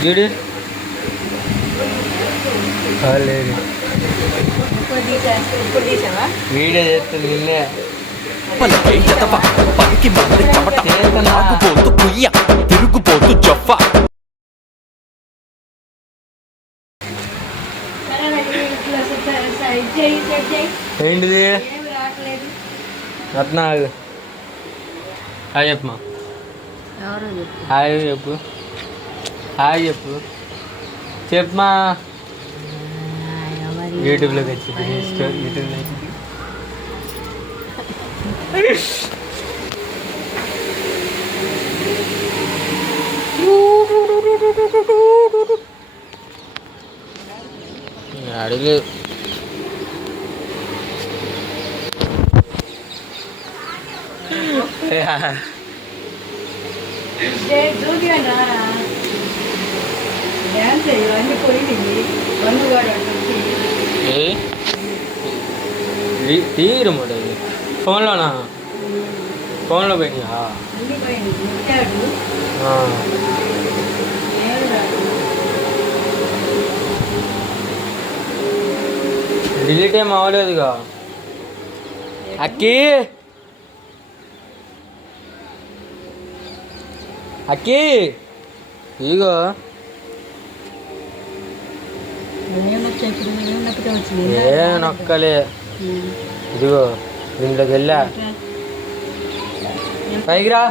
చూడు లేదు వీడియో చేస్తుంది నిన్నే తిరుగుపోతూ జఫా ఏంటిది రత్న హాయ్ చెప్పమా హాయ్ చెప్పు హాయ్ చెప్పు చెప్పమా యూట్యూబ్లోకి వచ్చింది యూట్యూబ్లో అడుగు తీరు మూడు ఫోన్లోనా ఫోన్లో పోయినా డిలీట్ ఏం అవ్వలేదుగా అక్కి అక్కి ఇదిగో ఏ నొక్కలే ఇదిగో దీంట్లోకి వెళ్ళా పైకి రా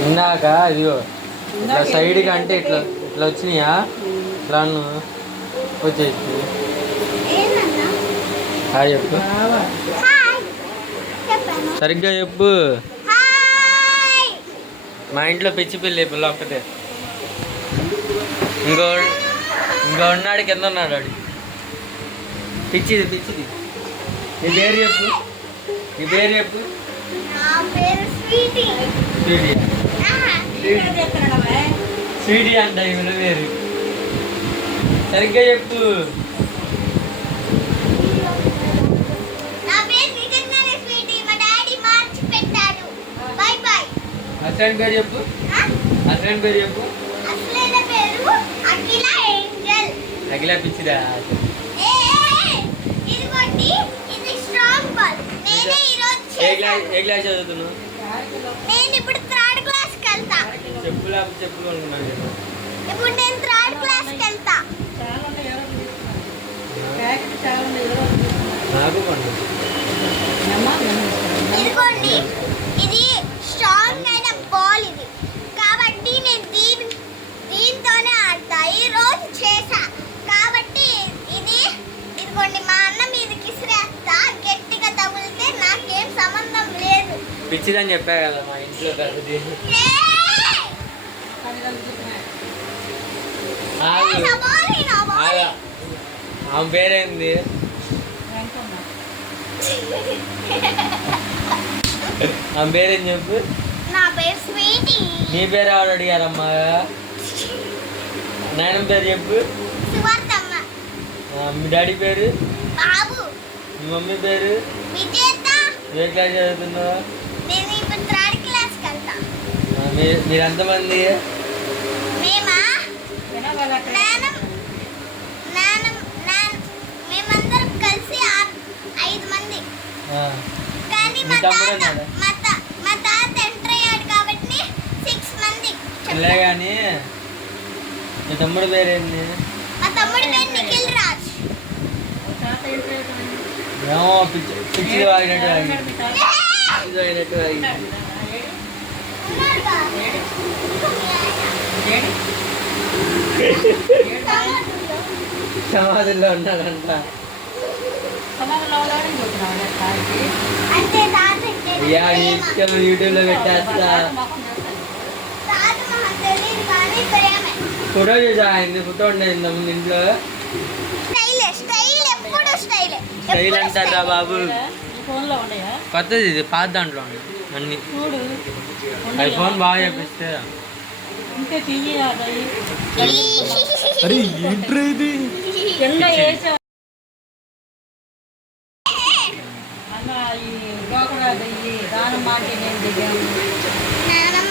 ఇందాక ఇదిగో ఇట్లా సైడ్కి అంటే ఇట్లా ఇట్లా వచ్చినాయా ఇట్లా వచ్చేసి హాయ్ చెప్పు సరిగ్గా చెప్పు మా ఇంట్లో పిచ్చి పిల్ల ఒక్కటే ఇంకో ఉన్నాడు కింద ఉన్నాడు వాడు పిచ్చిది నీ పేరు చెప్పు స్వీటీ అంట ఇవిడ పేరు సరిగ్గా చెప్పు హస్బెండ్ పేరు చెప్పు అఖిల పిచ్చిదా ఏ క్లాస్ చదువుతున్నావు చెప్పులు అనుకున్నాను నాకు ఇది స్ట్రాంగ్ అయిన బాల్ ఇది కాబట్టి నేను దీంతోనే ఆడతా ఈ రోజు చేసా కాబట్టి ఇదిగోండి మా అన్న మీదకి ఇసిరేస్తా గట్టిగా తగిలితే నాకేం సంబంధం లేదు పిచ్చిదని చెప్పా కదా మా ఇంట్లో ఆమె పేరేంది ఆమె పేరేం చెప్పు నా పేరు స్వీటీ నీ పేరు ఎవరు అడిగారమ్మా నాయన పేరు చెప్పు సువర్తమ్మ మీ డాడీ పేరు బాబు మీ మమ్మీ పేరు విజేత ఏ క్లాస్ చదువుతున్నావు నేను ఇప్పుడు థర్డ్ క్లాస్ కి వెళ్తా మీరు ఎంతమంది మేమా మేమందరం కలిసి 5 మంది కానీ మా తాత ఎంటర్ అయ్యాడు కాబట్టి 6 మంది కానీ మీ తమ్ముడు పేరేంది మా తమ్ముడి పేరు నిఖిల్ రాజ్ ఏమో పిచ్చి వాగినట్టు సమాధిలో ఉన్నాడంట యూట్యూబ్లో పెట్టేస్తా ఫోటో చూసా అయింది ఫోటో ఉండేది ముందు ఇంట్లో స్టైల్ అంటారా బాబు ఫోన్లో ఉన్నాయా కొత్తది ఇది పాత దాంట్లో ఉంది అన్ని చూడు ఐఫోన్ బాగా చెప్పిస్తే ఇంకా తీయాలి అరే ఏంట్రా ఇది కింద వేసా అన్న ఈ డోకరా దయ్యి దాని మాట నేను దిగాను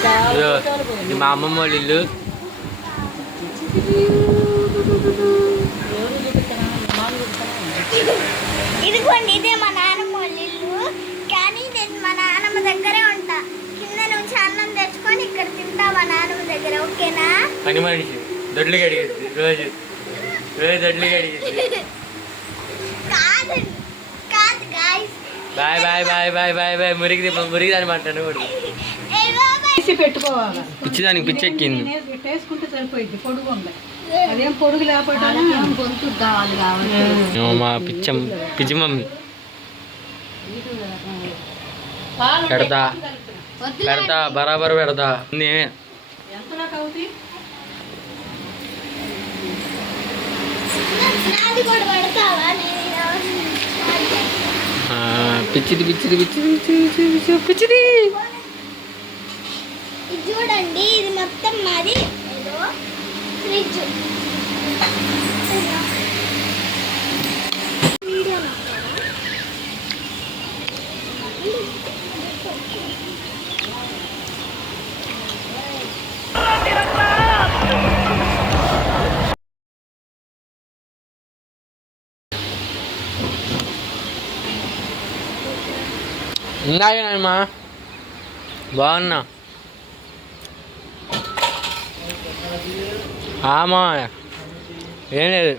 చాలా ఇదిగో, ఫోటోలు పోయి. ఇది మా అమ్మమ్మ వాళ్ళ ఇల్లు ఎవరు చూపిస్తారా మాలు చూపిస్తారా ఇదిగోండి ఇదే మా నాన్నమ్మ వాళ్ళ ఇల్లు. కానీ నేను మా నాన్నమ్మ దగ్గరే ఉంటా. కింద నుంచి అన్నం తెచ్చుకొని ఇక్కడ తింటా మా నాన్నమ్మ దగ్గర. ఓకేనా? పని మనిషి దొడ్లు కడిగేది రోజు రోజు దొడ్లు కడిగేది కాదు కాదు guys. Bye bye bye bye bye bye మురికి దాని మాట్లాడు తీసి పెట్టుకోవాలి పిచ్చిదానికి పిచ్చి ఎక్కింది పెట్టేసుకుంటే సరిపోయింది పొడుగు ఉంది అదేం పొడుగు లేకపోతే గొంతు కావాలి ఏమో మా పిచ్చి మమ్మీ పెడతా పెడతా బరాబర్ పెడతా నేనే ఎంతలో కవుతి నాది కూడా పడతావా? పిచ్చిది పిచ్చిది పిచ్చిది పిచ్చిది పిచ్చిది ఇది చూడండి, ఇది మొత్తం మాది ఏదో ఫ్రిడ్జ్. ఇందాకేనమ్మా బాగున్నా ఆమా ఏం లేదు